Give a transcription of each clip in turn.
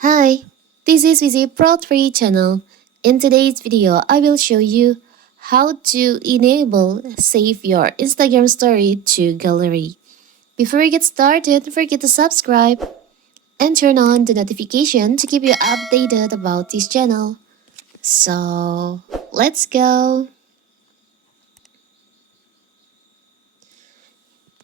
Hi, this is Vizi Pro 3 channel. In today's video, I will show you how to enable save your Instagram story to gallery. Before we get started, don't forget to subscribe and turn on the notification to keep you updated about this channel. So, let's go.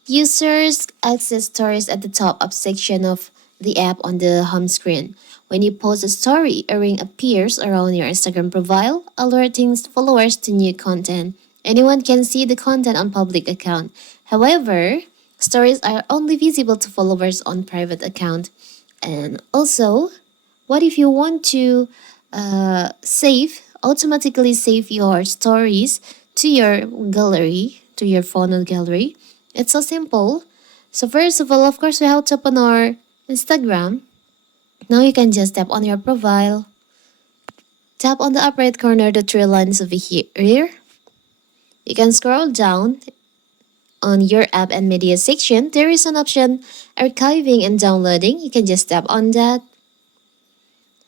Users access stories at the top of section of the app on the home screen. When you post a story, a ring appears around your Instagram profile, alerting followers to new content. Anyone can see the content on public account. However, stories are only visible to followers on private account. And also, what if you want to automatically save your stories to your gallery, to your phone or gallery? It's so simple. So first of all, of course, we have to open our Instagram. Now you can just tap on your profile. Tap on the upper right corner, the three lines over here. You can scroll down on your app and media section. There is an option archiving and downloading. You can just tap on that.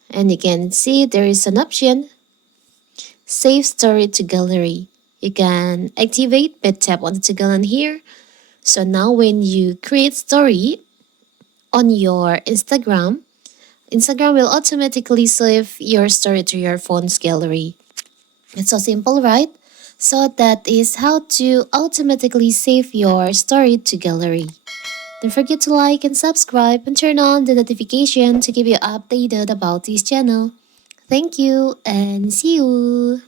And you can see there is an option save story to gallery. You can activate but tap on the toggle on here. So now when you create story on your Instagram will automatically save your story to your phone's gallery. It's so simple, right? So that is how to automatically save your story to gallery. Don't forget to like and subscribe and turn on the notification to keep you updated about this channel. Thank you and see you!